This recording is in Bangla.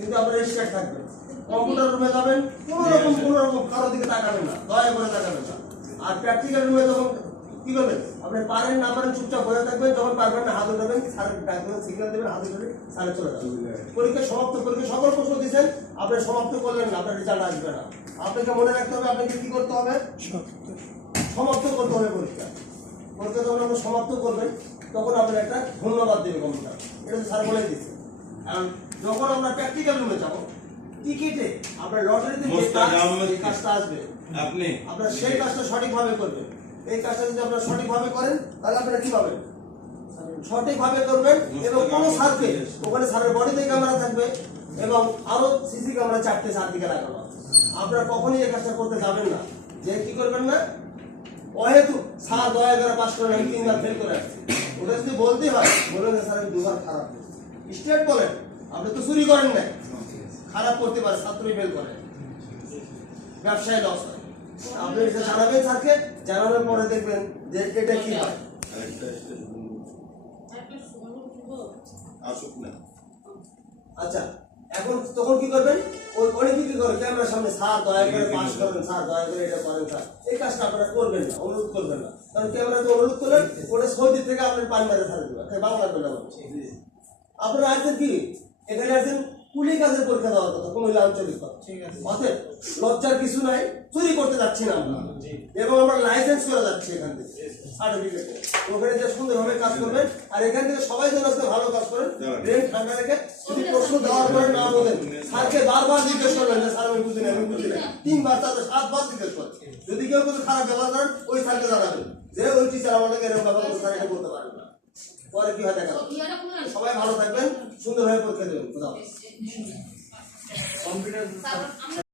কিন্তু আপনার স্ট্রেট থাকবেন। কম্পিউটার রুমে যাবেন কোনো রকম কোনো রকম কারও দিকে তাকাবেন না দয়া করে তাকাবেন না। আর প্র্যাকটিক্যাল রুমে যখন কি করবেন আপনি পারেন না পারেন চুপচাপ বসে থাকবেন যখন পারবেন না হাত উঠাবেন স্যারের ডাকবেন সিগন্যাল দেবেন হাত উঠে স্যারে চলে যাবেন। পরীক্ষা সমাপ্ত পরীক্ষা সকল প্রশ্ন দিয়েছেন আপনি সমাপ্ত করলেন না আপনার রেজাল্ট আসবে না। আপনাকে মনে রাখতে হবে আপনাকে কি করতে হবে? সমাপ্ত করতে হবে পরীক্ষা। পরীক্ষা যখন আপনি সমাপ্ত করবেন তখন আপনার একটা ধন্যবাদ দেবে কম্পিউটার। এটা তো স্যার বলে দিচ্ছে কারণ যখন আমরা প্র্যাকটিক্যাল রুমে যাব টিকিটে আপনার লটারিতে যে কাজটা আসবে আপনি? আপনারা সেই কাজটা সঠিকভাবে করবেন। এই কাজটা যদি আপনারা সঠিকভাবে করেন তাহলে আপনারা কি পাবেন? সঠিকভাবে করবেন এবং কোনো স্যারকে ওখানে স্যারের বডিতে ক্যামেরা থাকবে এবং আরও সিসি ক্যামেরা চারটে চারদিকে লাগানো। আপনারা কখনই এই কাজটা করতে যাবেন না। যে কি করবেন না? অহেতু স্যার দয়া করে পাস করেন আমি তিনবার ফেল করে আসছি। ওটা যদি বলতে হয় বলবেন স্যার আমি দুবার খারাপ স্টেট বলেন। আপনি তো চুরি করেন না খারাপ করতে পারে ছাত্রই ফেল করে। ব্যবসায় লস হয়। আপনি এটা জানাবেন স্যারকে জানানোর পরে দেখবেন যে এটা কি হয়। আসুক না। আচ্ছা এখন তখন কি করবেন? ওই অনেকে কি করে ক্যামেরার সামনে স্যার দয়া করে পাস করেন স্যার দয়া করে এটা করেন স্যার। এই কাজটা আপনারা করবেন না অনুরোধ করবেন না। কারণ ক্যামেরাতে অনুরোধ করলেন ওটা সৌদি থেকে আপনার পান মেরে ছাড়ে দেবেন। বাংলা বলে। আপনারা আসছেন কি? এখানে আসছেন কুলি কাজের পরীক্ষা দেওয়ার কথা কুমিল্লা আঞ্চলিক কথা ঠিক আছে। অতএব লজ্জার কিছু নাই চুরি করতে যাচ্ছি না আমরা। এবং আমরা লাইসেন্স করে যাচ্ছি এখান থেকে। সার্টিফিকেট ওখানে যে সুন্দরভাবে কাজ করবেন আর এখান থেকে সবাই যেন আজকে ভালো কাজ করেন ব্রেন ঠান্ডা রেখে যদি প্রশ্ন দেওয়ার পরে না বলেন স্যারকে বারবার জিজ্ঞেস করবেন যে স্যার আমি বুঝি না আমি বুঝি না তিনবার তাদের সাতবার জিজ্ঞেস করেন। যদি কেউ কোনো খারাপ ব্যবহার করেন ওই স্যারকে জানাবেন। যে ওই টিচার আমাদেরকে এরকম ব্যবহার করে স্যার এটা করতে পারেন না। পরে কি হয় দেখা সবাই ভালো থাকবেন সুন্দরভাবে পরীক্ষা দেবেন কোথাও। কম্পিউটার